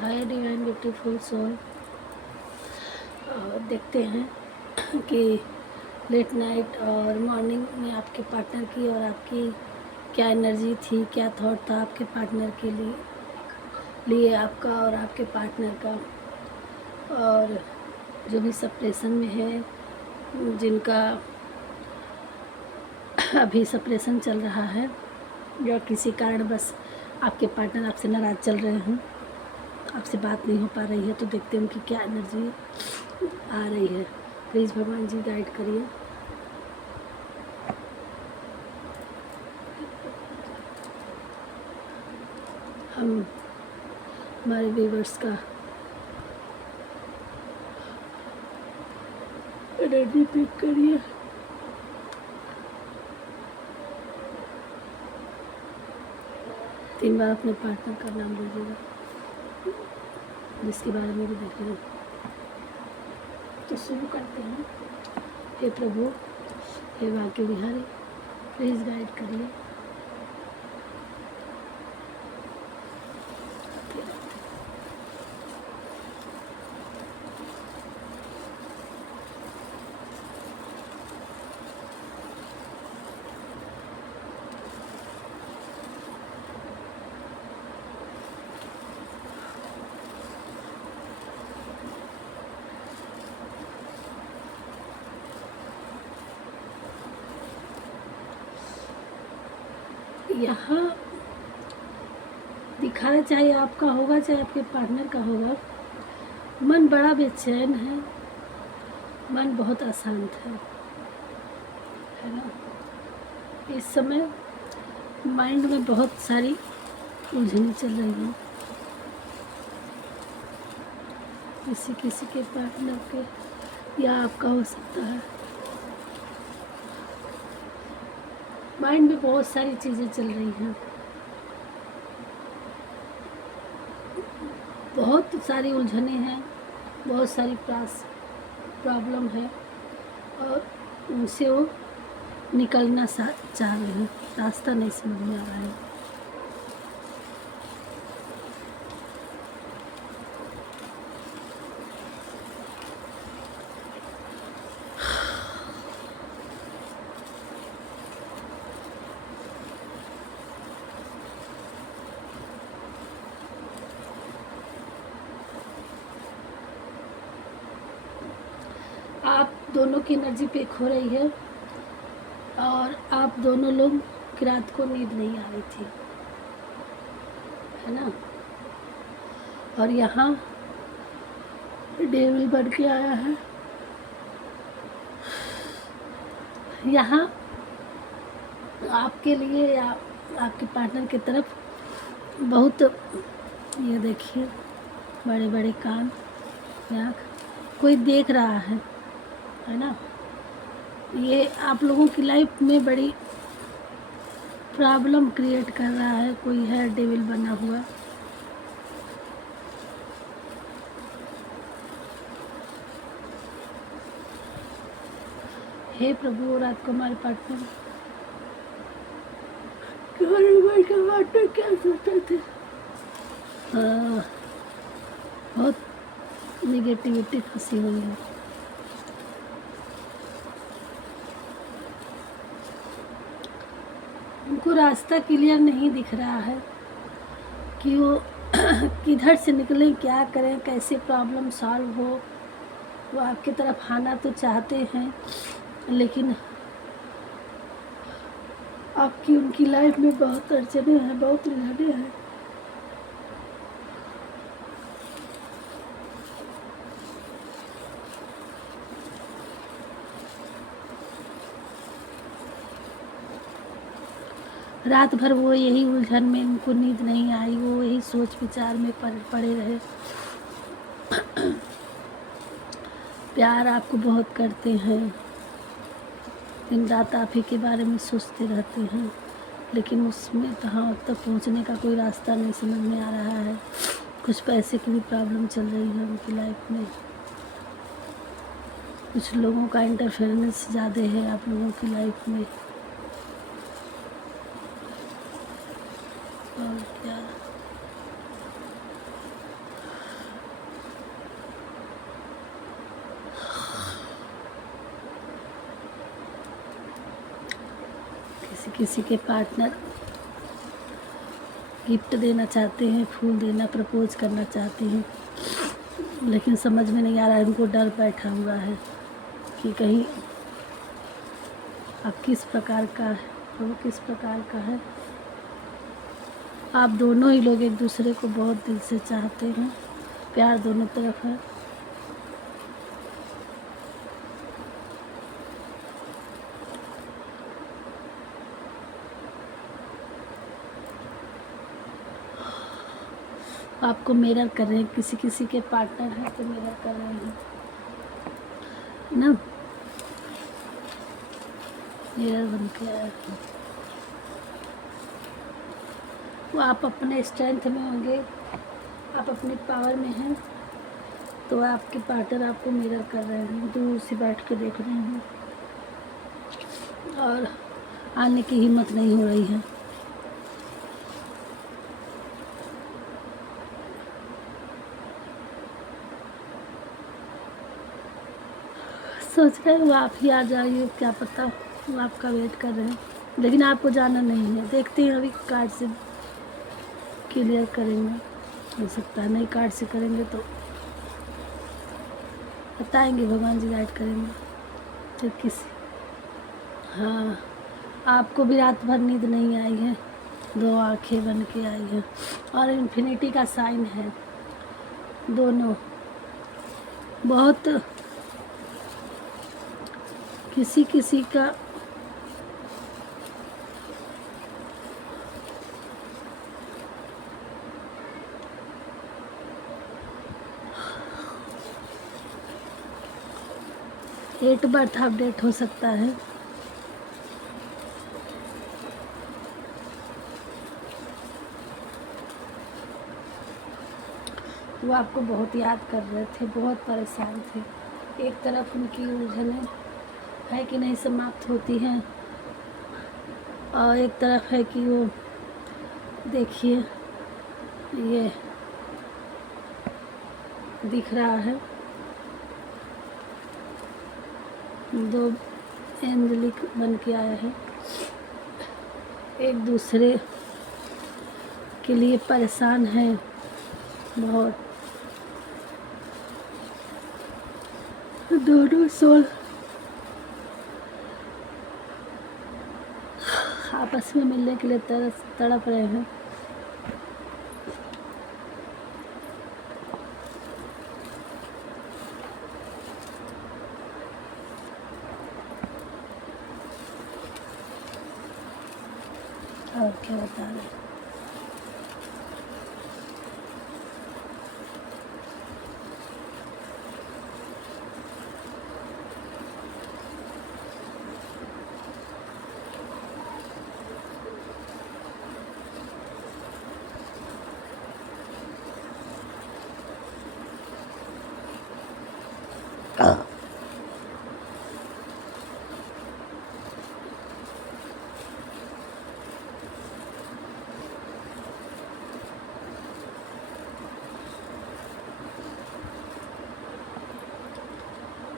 हाय divine beautiful soul. देखते हैं कि लेट नाइट और मॉर्निंग में आपके पार्टनर की और आपकी क्या एनर्जी थी, क्या थॉट था आपके पार्टनर के लिए आपका और आपके पार्टनर का। और जो भी सेपरेशन में है, जिनका अभी सेपरेशन चल रहा है या किसी कारण बस आपके पार्टनर आपसे नाराज़ चल रहे हैं, आपसे बात नहीं हो पा रही है, तो देखते हैं उनकी क्या एनर्जी आ रही है। प्लीज़ भगवान जी गाइड करिए। हम हमारे व्यूवर्स का एनर्जी पिक करिए। तीन बार अपने पार्टनर का नाम लीजिएगा जिसके बारे में भी देख रहे हैं। तो शुरू करते हैं। हे प्रभु, हे भाग्य विहारी, प्लीज़ गाइड करिए। यहाँ दिखाना चाहिए आपका होगा चाहे आपके पार्टनर का होगा, मन बड़ा बेचैन है, मन बहुत अशांत है ना। इस समय माइंड में बहुत सारी उलझनें चल रही हैं। किसी के पार्टनर के या आपका हो सकता है। माइंड में बहुत सारी चीज़ें चल रही हैं, बहुत सारी उलझनें हैं, बहुत सारी प्रॉब्लम है और उनसे वो निकलना चाह रहे हैं, रास्ता नहीं समझ में आ रहा है। आप दोनों की एनर्जी पे खो रही है और आप दोनों लोग की रात को नींद नहीं आ रही थी, है ना। और यहाँ डेविल बन के आया है। यहाँ आपके लिए या आपके पार्टनर की तरफ बहुत, ये देखिए, बड़े बड़े कान, आँख, कोई देख रहा है ना। ये आप लोगों की लाइफ में बड़ी प्रॉब्लम क्रिएट कर रहा है, कोई है डेविल बना हुआ। हे प्रभु, और आपको हमारे पार्टनर क्या सोचते थे। बहुत निगेटिविटी फंसी हुई है। उनको रास्ता क्लियर नहीं दिख रहा है कि वो किधर से निकलें, क्या करें, कैसे प्रॉब्लम सॉल्व हो। वो आपकी तरफ आना तो चाहते हैं, लेकिन आपकी उनकी लाइफ में बहुत अड़चने हैं, बहुत उलझने हैं। रात भर वो यही उलझन में, उनको नींद नहीं आई, वो यही सोच विचार में पड़े रहे। प्यार आपको बहुत करते हैं, दिन रात आप ही के बारे में सोचते रहते हैं, लेकिन उसमें कहाँ तक पहुँचने का कोई रास्ता नहीं समझ में आ रहा है। कुछ पैसे की भी प्रॉब्लम चल रही है उनकी लाइफ में। कुछ लोगों का इंटरफेरेंस ज़्यादा है आप लोगों की लाइफ में। और क्या, किसी के पार्टनर गिफ्ट देना चाहते हैं, फूल देना, प्रपोज करना चाहते हैं, लेकिन समझ में नहीं आ रहा है, उनको डर बैठा हुआ है कि कहीं आप किस प्रकार का है, वो किस प्रकार का है। आप दोनों ही लोग एक दूसरे को बहुत दिल से चाहते हैं, प्यार दोनों तरफ है। आपको मिरर कर रहे हैं, किसी किसी के पार्टनर हैं तो मिरर कर रहे हैं ना, मिरर बन के आया है। वो आप अपने स्ट्रेंथ में होंगे, आप अपनी पावर में हैं, तो आपके पार्टनर आपको मिरर कर रहे हैं, दूर से बैठ के देख रहे हैं और आने की हिम्मत नहीं हो रही है। सोच रहे वो आप ही आ जाइए, क्या पता वो आपका वेट कर रहे हैं, लेकिन आपको जाना नहीं है। देखते हैं अभी कार्ड से क्लियर करेंगे, हो सकता है नहीं कार्ड से करेंगे तो बताएंगे, भगवान जी गाइड करेंगे। तो किसी, हाँ, आपको भी रात भर नींद नहीं आई है, दो आंखें बन के आई हैं और इन्फिनिटी का साइन है। दोनों बहुत किसी किसी का डेट बर्थ अपडेट हो सकता है। वो आपको बहुत याद कर रहे थे, बहुत परेशान थे। एक तरफ उनकी उलझनें है कि नहीं समाप्त होती हैं, और एक तरफ है कि वो देखिए ये दिख रहा है, दो एंजलिक बन के आया है, एक दूसरे के लिए परेशान है बहुत। दोनों सोल आपस में मिलने के लिए तड़प रहे हैं। और क्या बता रहे हैं,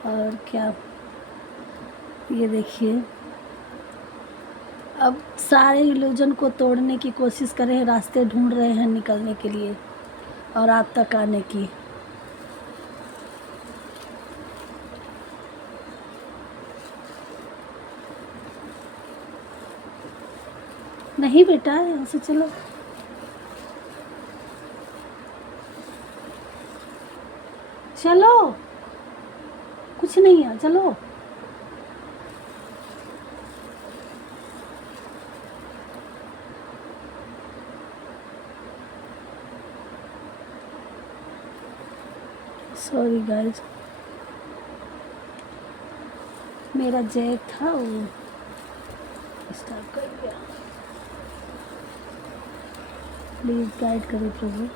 और क्या, ये देखिए अब सारे इल्यूजन को तोड़ने की कोशिश कर रहे हैं, रास्ते ढूंढ रहे हैं निकलने के लिए और आप तक आने की। नहीं बेटा, यहाँ से चलो, चलो, कुछ नहीं है, चलो। सॉरी गाइस, मेरा जैक था वो स्टार्ट कर गया। प्लीज़ गाइड करो प्रभु।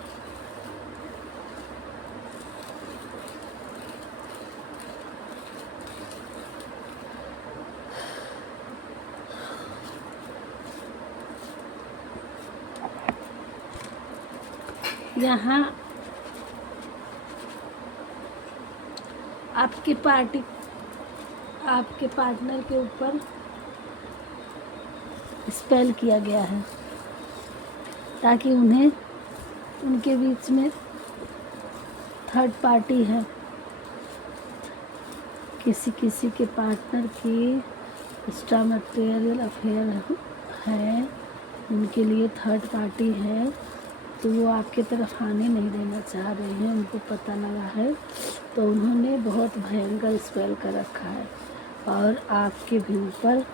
यहाँ आपके पार्टनर के ऊपर स्पेल किया गया है, ताकि उन्हें उनके बीच में थर्ड पार्टी है, किसी किसी के पार्टनर की एक्स्ट्रा मटेरियल अफेयर है, उनके लिए थर्ड पार्टी है, तो वो आपके तरफ आने नहीं देना चाह रहे हैं, उनको पता लगा है, तो उन्होंने बहुत भयंकर स्पेल कर रखा है और आपके भी ऊपर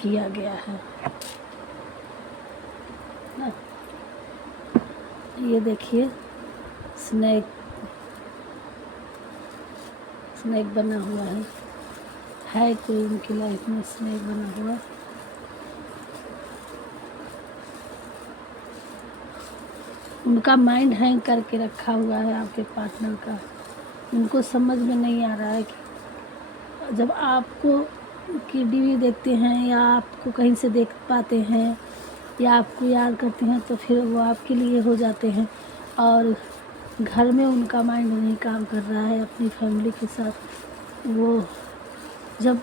किया गया है ना। ये देखिए स्नेक बना हुआ है कोई उनकी लाइफ में स्नेक बना हुआ। उनका माइंड हैंग करके रखा हुआ है आपके पार्टनर का। उनको समझ में नहीं आ रहा है कि जब आपको की टीवी देखते हैं या आपको कहीं से देख पाते हैं या आपको याद करते हैं, तो फिर वो आपके लिए हो जाते हैं, और घर में उनका माइंड नहीं काम कर रहा है अपनी फैमिली के साथ। वो जब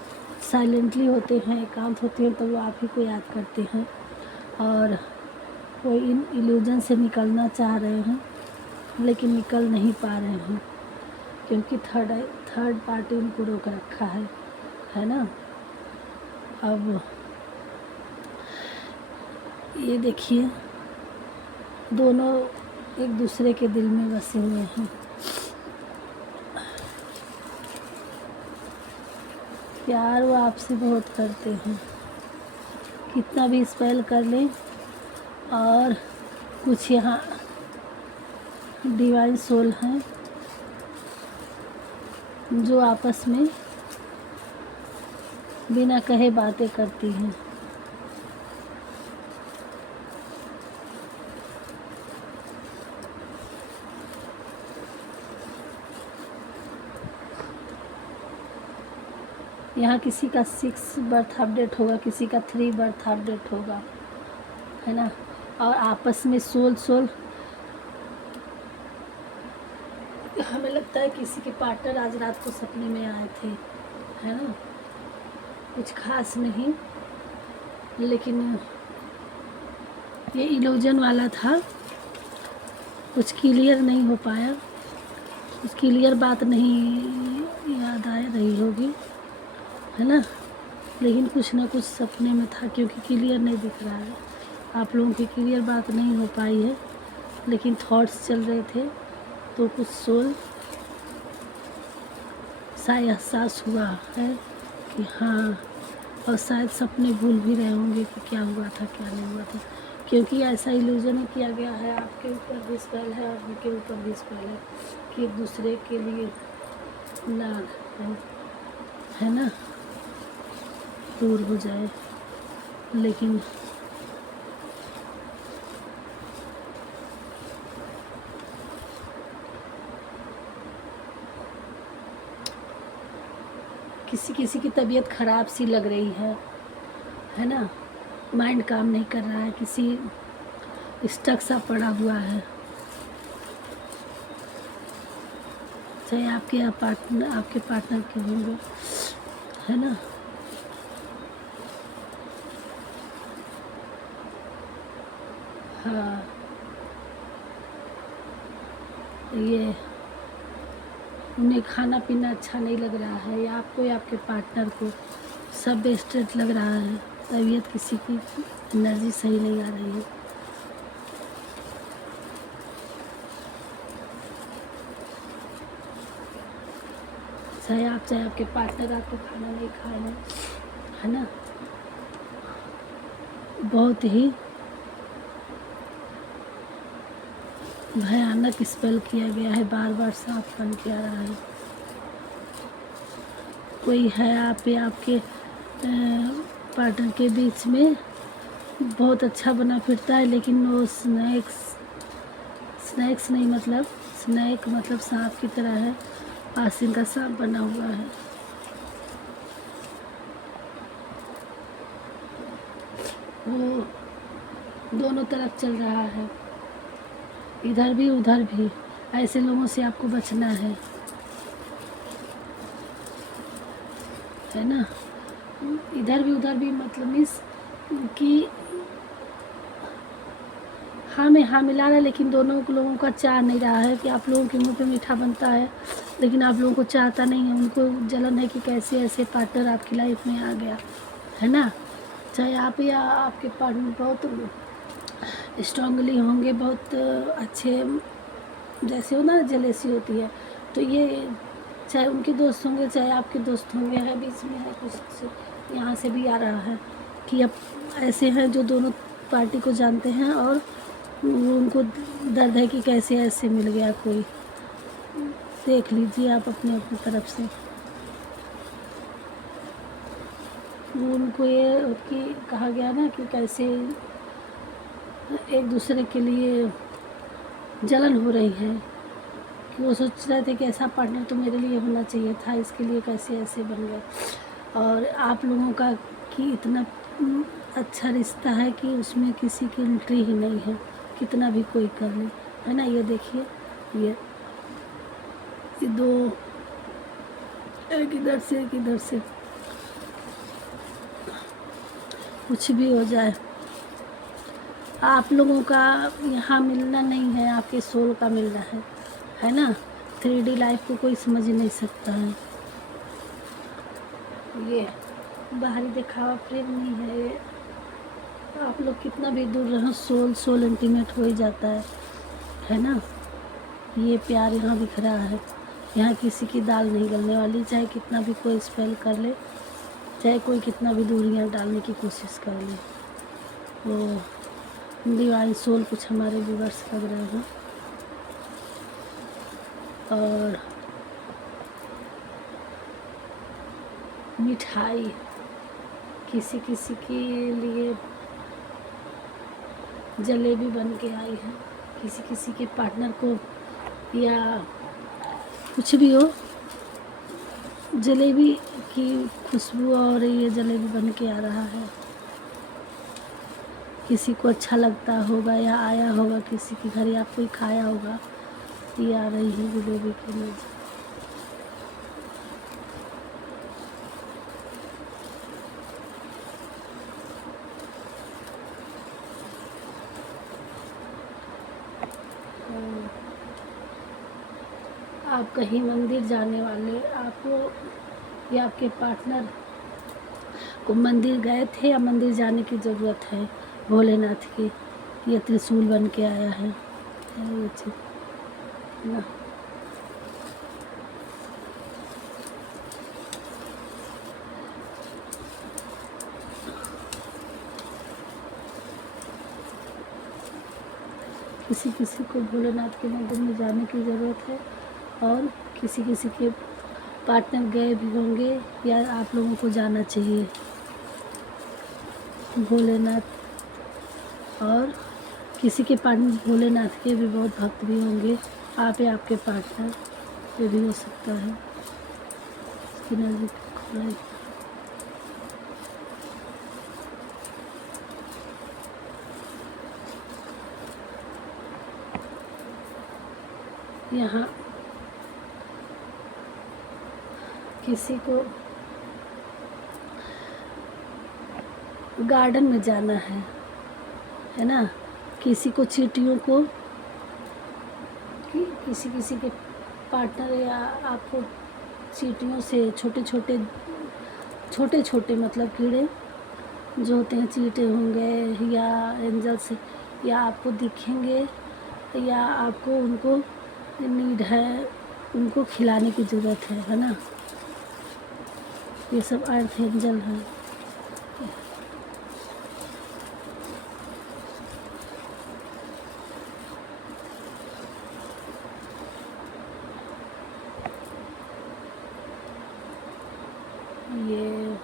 साइलेंटली होते हैं, एकांत होते हैं, तो वो आप ही को याद करते हैं और वो इन इल्यूजन से निकलना चाह रहे हैं, लेकिन निकल नहीं पा रहे हैं, क्योंकि थर्ड पार्टी उनको रोक रखा है ना। अब ये देखिए, दोनों एक दूसरे के दिल में बसे हुए हैं। प्यार वो आपसे बहुत करते हैं, कितना भी स्पेल कर लें। और कुछ यहाँ डिवाइन सोल हैं जो आपस में बिना कहे बातें करती हैं। यहाँ किसी का 6 बर्थ अपडेट होगा, किसी का 3 बर्थ अपडेट होगा, है ना। और आपस में सोल हमें लगता है किसी के पार्टनर आज रात को सपने में आए थे, है ना। कुछ खास नहीं, लेकिन ये इल्यूजन वाला था, कुछ क्लियर नहीं हो पाया, कुछ क्लियर बात नहीं याद आ रही होगी, है ना। लेकिन कुछ ना कुछ सपने में था, क्योंकि क्लियर नहीं दिख रहा है, आप लोगों की क्लियर बात नहीं हो पाई है, लेकिन थॉट्स चल रहे थे, तो कुछ सोल शायद एहसास हुआ है कि हाँ, और शायद सपने भूल भी रहे होंगे कि क्या हुआ था क्या नहीं हुआ था, क्योंकि ऐसा इल्यूजन किया गया है, आपके ऊपर भी स्पेल है और उनके ऊपर भी स्पेल है कि एक दूसरे के लिए ना है ना, दूर हो जाए। लेकिन किसी किसी की तबीयत ख़राब सी लग रही है ना, माइंड काम नहीं कर रहा है, किसी स्टक सा पड़ा हुआ है, चाहे आपके पार्टनर के होंगे, है ना। हाँ, ये उन्हें खाना पीना अच्छा नहीं लग रहा है, या आपको या आपके पार्टनर को सब स्ट्रेट लग रहा है, तबीयत किसी की एनर्जी सही नहीं आ रही है। चाहे आपके पार्टनर आपको खाना नहीं खाए हैं, है ना। बहुत ही भयानक स्पेल किया गया है, बार बार साफ बन के आ रहा है। कोई है आप या आपके पार्टनर के बीच में बहुत अच्छा बना फिरता है, लेकिन वो स्नैक्स नहीं, मतलब स्नैक मतलब सांप की तरह है, पासिंग का सांप बना हुआ है। वो दोनों तरफ चल रहा है, इधर भी उधर भी। ऐसे लोगों से आपको बचना है ना। इधर भी उधर भी मतलब मीन्स कि हाँ में हाँ मिला रहा है, लेकिन दोनों लोगों का चाह नहीं रहा है कि आप लोगों के मुंह पे मीठा बनता है, लेकिन आप लोगों को चाहता नहीं है। उनको जलन है कि कैसे ऐसे पार्टनर आपकी लाइफ में आ गया, है ना। चाहे आप या आपके पार्टनर बहुत स्ट्रांगली होंगे, बहुत अच्छे, जैसे हो ना जेलेसी होती है, तो ये चाहे उनके दोस्त होंगे चाहे आपके दोस्त होंगे, है बीच में है कुछ यहाँ से भी आ रहा है कि अब ऐसे हैं जो दोनों पार्टी को जानते हैं और उनको दर्द है कि कैसे ऐसे मिल गया कोई। देख लीजिए आप अपनी अपनी तरफ से। उनको ये कि कहा गया ना कि कैसे एक दूसरे के लिए जलन हो रही है, कि वो सोच रहे थे कि ऐसा पार्टनर तो मेरे लिए होना चाहिए था, इसके लिए कैसे ऐसे बन गए। और आप लोगों का कि इतना अच्छा रिश्ता है कि उसमें किसी की एंट्री ही नहीं है, कितना भी कोई कर ले, है ना। ये देखिए, ये दो, एक इधर से एक इधर से, कुछ भी हो जाए आप लोगों का यहाँ मिलना नहीं है, आपके सोल का मिलना है ना। 3D लाइफ को कोई समझ नहीं सकता है। ये बाहरी दिखावा प्रेम नहीं है ये। आप लोग कितना भी दूर रहो, सोल इंटीमेट हो ही जाता है ना। ये प्यार यहाँ दिख रहा है, यहाँ किसी की दाल नहीं गलने वाली, चाहे कितना भी कोई स्पेल कर ले, चाहे कोई कितना भी दूरियाँ डालने की कोशिश कर ले। वो डिवाइन सोल कुछ हमारे व्यूअर्स लग रहे हैं। और मिठाई किसी किसी के लिए जलेबी बन के आई है, किसी किसी के पार्टनर को, या कुछ भी हो, जलेबी की खुशबू और ये जलेबी बन के आ रहा है। किसी को अच्छा लगता होगा या आया होगा किसी के घर, या कोई खाया होगा, ये आ रही है जलेबी की नज़र। आप कहीं मंदिर जाने वाले, आपको या आपके पार्टनर को मंदिर गए थे या मंदिर जाने की ज़रूरत है भोलेनाथ की, ये त्रिशूल बन के आया है ये चीज़ ना। किसी किसी को भोलेनाथ के मंदिर में जाने की ज़रूरत है, और किसी किसी के पार्टनर गए भी होंगे, या आप लोगों को जाना चाहिए भोलेनाथ। और किसी के पार्टनर भोलेनाथ के भी बहुत भक्त भी होंगे, आप या आपके पार्टनर, ये भी हो सकता है। इसकी नज़दीक यहाँ किसी को गार्डन में जाना है ना। किसी को चींटियों को, किसी किसी के पार्टनर या आपको चींटियों से, छोटे छोटे मतलब कीड़े जो होते हैं, चींटे होंगे या एंजल से, या आपको दिखेंगे, या आपको उनको नीड है, उनको खिलाने की ज़रूरत है ना। ये सब अर्थ एंजल है। ये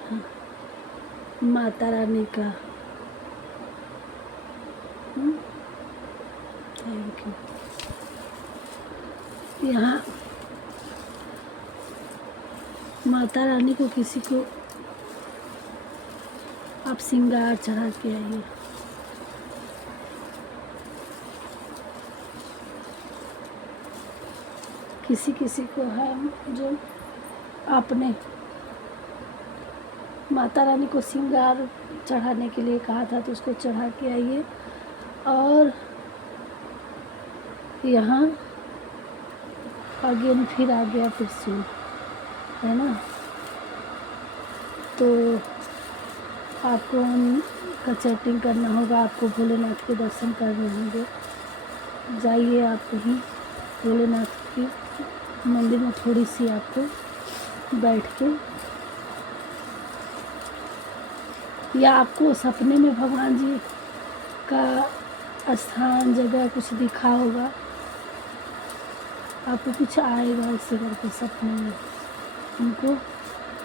हाँ, माता रानी का थैंक यू। यहाँ माता रानी को किसी को आप श्रृंगार चढ़ा के आइए। किसी किसी को है जो आपने माता रानी को श्रृंगार चढ़ाने के लिए कहा था तो उसको चढ़ा के आइए। और यहाँ अगेन फिर आ गया त्रिशूल, है ना। तो आपको उनका चैटिंग करना होगा, आपको भोलेनाथ के दर्शन करने होंगे। जाइए आप कहीं भोलेनाथ के मंदिर में, थोड़ी सी आपको बैठ के, या आपको सपने में भगवान जी का स्थान जगह कुछ दिखा होगा, आपको कुछ आएगा इससे करके सपने में उनको,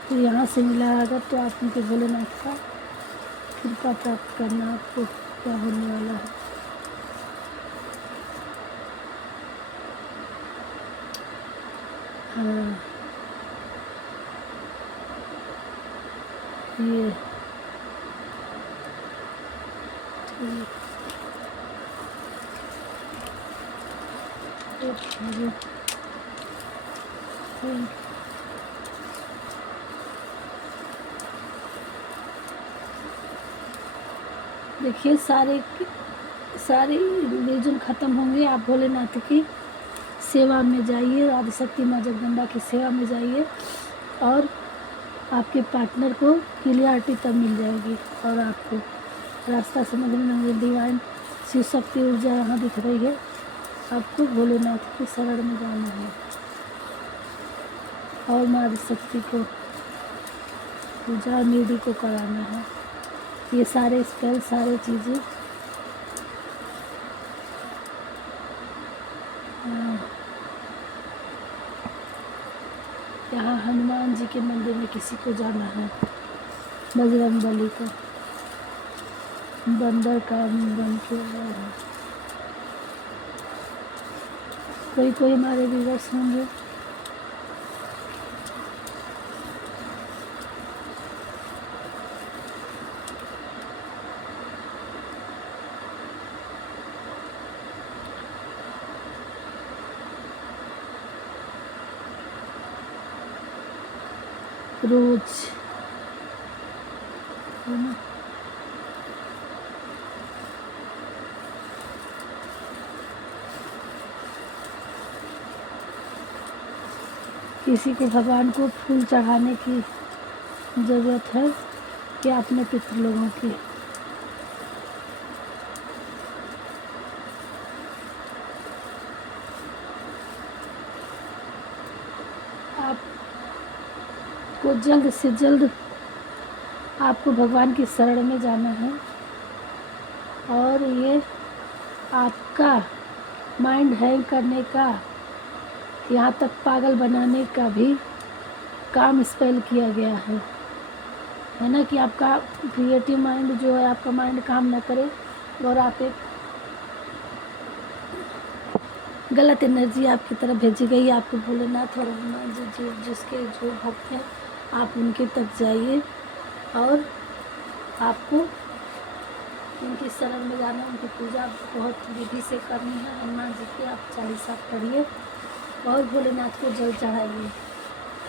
तो यहाँ से मिला अगर तो आप उनके भोलेनाथ का कृपा प्राप्त करना, आपको क्या होने वाला है। हाँ, ये देखिए सारे रिलीजन ख़त्म होंगे। आप भोलेनाथ की सेवा में जाइए, आदिशक्ति माँ जगदम्बा की सेवा में जाइए और आपके पार्टनर को क्लियरिटी तब मिल जाएगी और आपको रास्ता समझने में डिवाइन शिव शक्ति ऊर्जा यहाँ दिख रही है। आपको भोलेनाथ की शरण में जाना है और माँ आदिशक्ति को पूजा निधि को कराना है। ये सारे स्पेल सारे चीज़ें यहाँ हनुमान जी के मंदिर में किसी को जाना है, बजरंग बली को बंदर का मुंह बन के आया है। कोई हमारे व्यूअर्स होंगे रोज, है ना। किसी को भगवान को फूल चढ़ाने की ज़रूरत है कि अपने पितृ लोगों की। आपको जल्द से जल्द आपको भगवान की शरण में जाना है और ये आपका माइंड हैंग करने का, यहाँ तक पागल बनाने का भी काम स्पेल किया गया है ना, कि आपका क्रिएटिव माइंड जो है, आपका माइंड काम ना करे और आप एक गलत एनर्जी आपकी तरफ भेजी गई। आपको भोलेनाथ और हनुमान जी जिसके जो भक्त हैं आप उनके तक जाइए और आपको उनकी शरण में जाना, उनकी पूजा बहुत विधि से करनी है। हनुमान जी की आप 40 पढ़िए और भोलेनाथ को जल चढ़ाइए,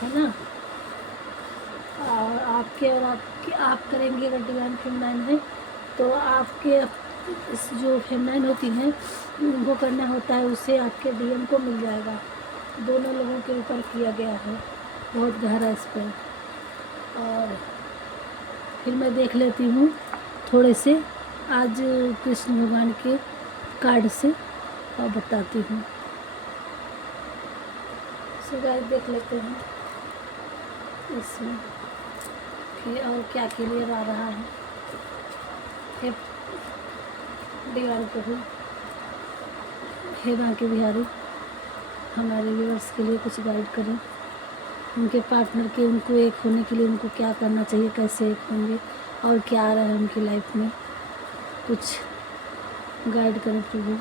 है ना। और आप करेंगे अगर डिवाइन फेमिनाइन है तो आपके जो फेमिनाइन होती हैं उनको करना होता है, उससे आपके डीएम को मिल जाएगा। दोनों लोगों के ऊपर किया गया है, बहुत गहरा इस पर। और फिर मैं देख लेती हूँ थोड़े से आज कृष्ण भगवान के कार्ड से और बताती हूँ। सो गाइस देख लेते हैं इसमें कि और क्या क्लियर आ रहा है। फिर डिवाइन प्रभु हे बांके बिहारी हमारे व्यूअर्स के लिए कुछ गाइड करें, उनके पार्टनर के उनको एक होने के लिए उनको क्या करना चाहिए, कैसे एक होंगे और क्या आ रहा है उनकी लाइफ में, कुछ गाइड करें प्रभु।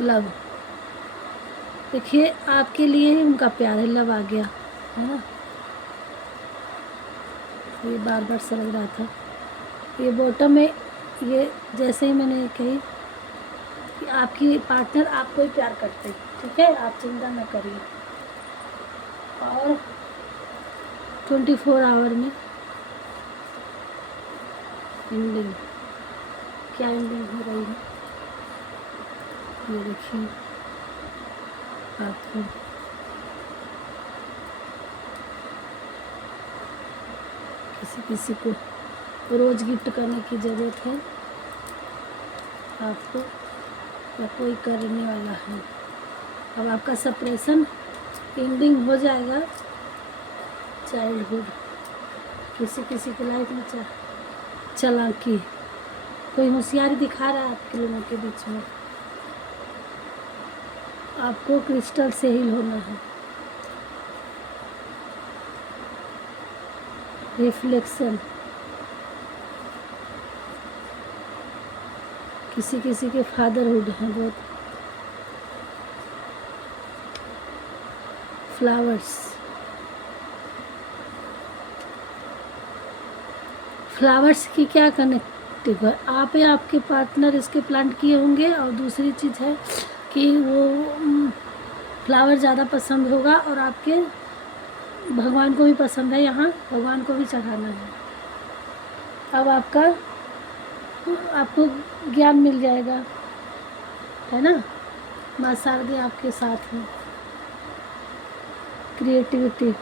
लव देखिए आपके लिए ही उनका प्यार है, लव आ गया है ना। ये बार बार समझ रहा था। ये बॉटम में ये जैसे ही मैंने कही कि आपकी पार्टनर आपको ही प्यार करते हैं, ठीक है, आप चिंता न करिए। और 24 आवर में एंडिंग, क्या एंडिंग हो रही है ये देखिए आपको। किसी किसी को रोज़ गिफ्ट करने की ज़रूरत है आपको, या कोई करने वाला है। अब आपका सेपरेशन एंडिंग हो जाएगा। चाइल्डहुड, किसी किसी की लाइफ में चालाकी, कोई होशियारी दिखा रहा है आपके लोगों के बीच में। आपको क्रिस्टल से हील होना है। रिफ्लेक्शन, किसी किसी के फादरहुड हैं बहुत। फ्लावर्स, फ्लावर्स की क्या कनेक्टिव है, आप या आपके पार्टनर इसके प्लांट किए होंगे। और दूसरी चीज़ है कि वो फ्लावर ज़्यादा पसंद होगा और आपके भगवान को भी पसंद है, यहाँ भगवान को भी चढ़ाना है। अब आपको ज्ञान मिल जाएगा, है ना। माँ शारदे आपके साथ हैं। क्रिएटिविटी,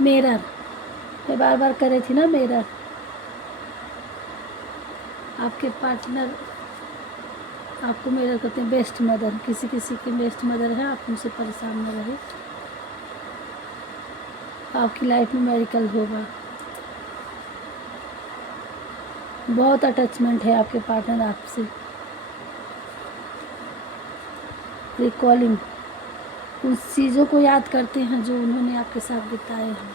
मिरर, मैं बार बार कर रही थी ना मिरर। आपके पार्टनर आपको मिरर करते हैं। बेस्ट मदर, किसी किसी की बेस्ट मदर है, आप उनसे परेशान न रहे। आपकी लाइफ में मेरिकल होगा। बहुत अटैचमेंट है आपके पार्टनर आपसे। रिकॉलिंग, उन चीज़ों को याद करते हैं जो उन्होंने आपके साथ बिताए हैं।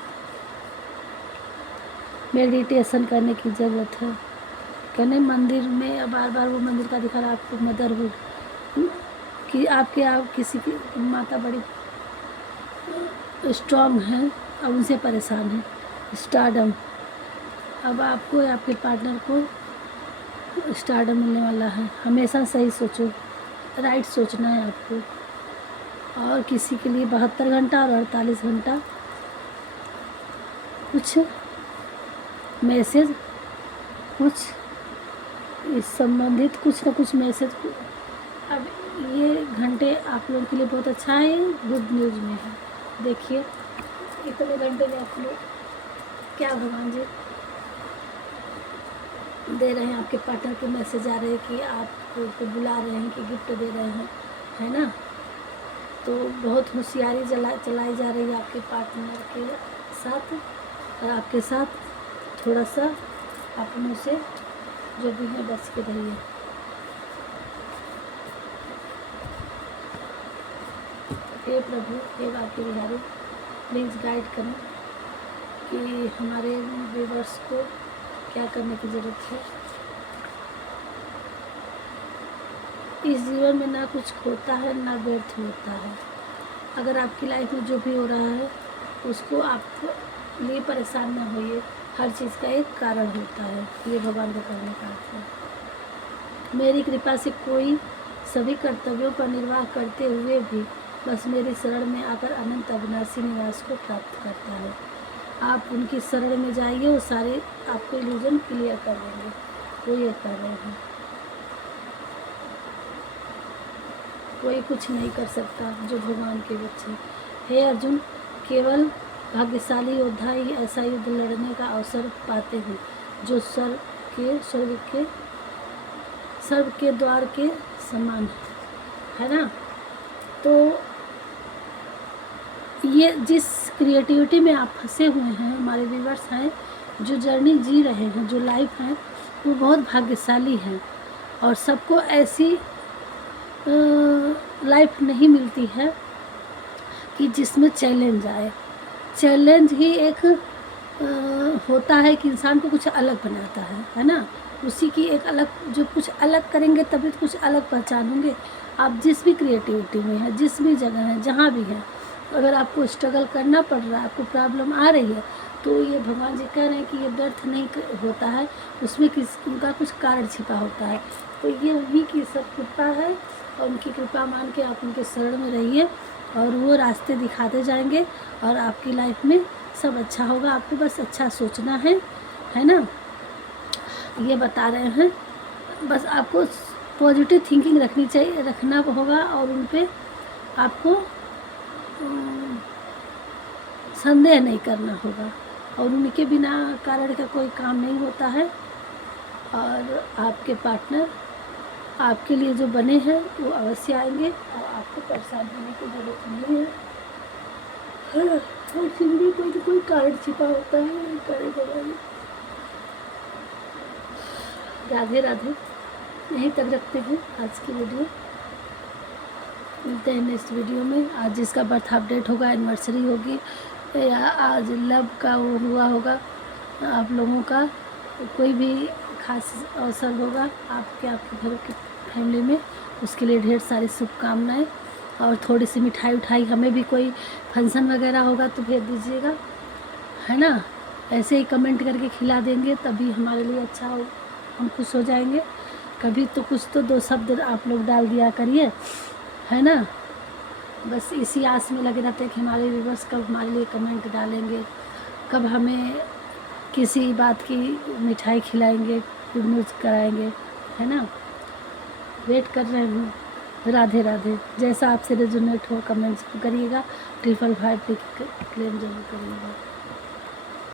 मेडिटेशन करने की ज़रूरत है। कहने मंदिर में बार बार वो मंदिर का दिखा रहा है आपको। मदरहुड कि आप किसी की माता बड़ी स्ट्रॉन्ग है और उनसे परेशान है। स्टारडम, अब आपको या आपके पार्टनर को स्टारडम मिलने वाला है। हमेशा सही सोचो, राइट सोचना है आपको। और किसी के लिए 72 घंटा और 48 घंटा कुछ मैसेज, कुछ इस संबंधित कुछ ना कुछ मैसेज। अब ये घंटे आप लोगों के लिए बहुत अच्छा है, गुड न्यूज़ में है। देखिए इतने घंटे में आप लोग क्या भगवान जी दे रहे हैं। आपके पार्टनर के मैसेज आ रहे हैं कि आपको बुला रहे हैं, कि गिफ्ट दे रहे हैं, है ना। तो बहुत होशियारी चलाई जा रही है आपके पार्टनर के साथ। और आपके साथ थोड़ा सा अपनों से जो भी है बच के रहिए। हे प्रभु, हे बाकी बिहारी, प्लीज़ गाइड करें कि हमारे व्यूवर्स को क्या करने की ज़रूरत है। इस जीवन में ना कुछ खोता है ना व्यर्थ होता है। अगर आपकी लाइफ में जो भी हो रहा है उसको आप लिए परेशान ना होइए। हर चीज़ का एक कारण होता है, ये भगवान को करने का अर्थ है। मेरी कृपा से कोई सभी कर्तव्यों का निर्वाह करते हुए भी बस मेरी शरण में आकर अनंत अविनाशी निवास को प्राप्त करता है। आप उनकी शरण में जाइए, वो सारे आपको इल्यूजन क्लियर कर देंगे। वो ये कर रहे हैं, कोई कुछ नहीं कर सकता जो भगवान के बच्चे। हे अर्जुन, केवल भाग्यशाली योद्धा ही ऐसा युद्ध लड़ने का अवसर पाते हैं जो स्वर्ग के द्वार के समान है ना। तो ये जिस क्रिएटिविटी में आप फंसे हुए हैं, हमारे व्यूवर्स हैं जो जर्नी जी रहे हैं, जो लाइफ है, वो बहुत भाग्यशाली है। और सबको ऐसी लाइफ नहीं मिलती है कि जिसमें चैलेंज आए। चैलेंज ही एक होता है कि इंसान को कुछ अलग बनाता है ना। उसी की एक अलग, जो कुछ अलग करेंगे तभी तो कुछ अलग पहचान होंगे। आप जिस भी क्रिएटिविटी में हैं, जिस भी जगह हैं, जहाँ भी हैं, अगर आपको स्ट्रगल करना पड़ रहा है, आपको प्रॉब्लम आ रही है, तो ये भगवान जी कह रहे हैं कि ये व्यर्थ नहीं होता है, उसमें उनका कुछ कारण छिपा होता है। तो ये उन्हीं की सब कृपा है, और उनकी कृपा मान के आप उनके शरण में रहिए, और वो रास्ते दिखाते जाएंगे, और आपकी लाइफ में सब अच्छा होगा। आपको बस अच्छा सोचना है ना, ये बता रहे हैं। बस आपको पॉजिटिव थिंकिंग रखना होगा, और उन पे आपको संदेह नहीं करना होगा, और उनके बिना कारण का कोई काम नहीं होता है। और आपके पार्टनर आपके लिए जो बने हैं वो अवश्य आएंगे, और आपको परेशान होने की ज़रूरत नहीं है। हर चीज़ में कोई ना कोई कारण छिपा होता है, करे भगवान। राधे राधे। यहीं तक रखते हैं आज की वीडियो, मिलते हैं नेक्स्ट वीडियो में। आज जिसका बर्थ अपडेट होगा, एनिवर्सरी होगी, या आज लव का वो हुआ होगा, आप लोगों का कोई भी खास अवसर होगा आपके घर की फैमिली में, उसके लिए ढेर सारी शुभकामनाएं। और थोड़ी सी मिठाई उठाई, हमें भी कोई फंक्शन वगैरह होगा तो भेज दीजिएगा, है ना। ऐसे ही कमेंट करके खिला देंगे, तभी हमारे लिए अच्छा हो, हम खुश हो जाएंगे। कभी तो कुछ तो दो शब्द आप लोग डाल दिया करिए, है ना। बस इसी आस में लगे रहते हैं कि हमारे व्यूअर्स कब हमारे लिए कमेंट डालेंगे, कब हमें किसी बात की मिठाई खिलाएंगे, गुड न्यूज़ कराएंगे, है ना। वेट कर रहे हूँ। राधे राधे। जैसा आपसे रेजोनेट हो कमेंट्स करिएगा, 555 क्लेम जरूर करिएगा।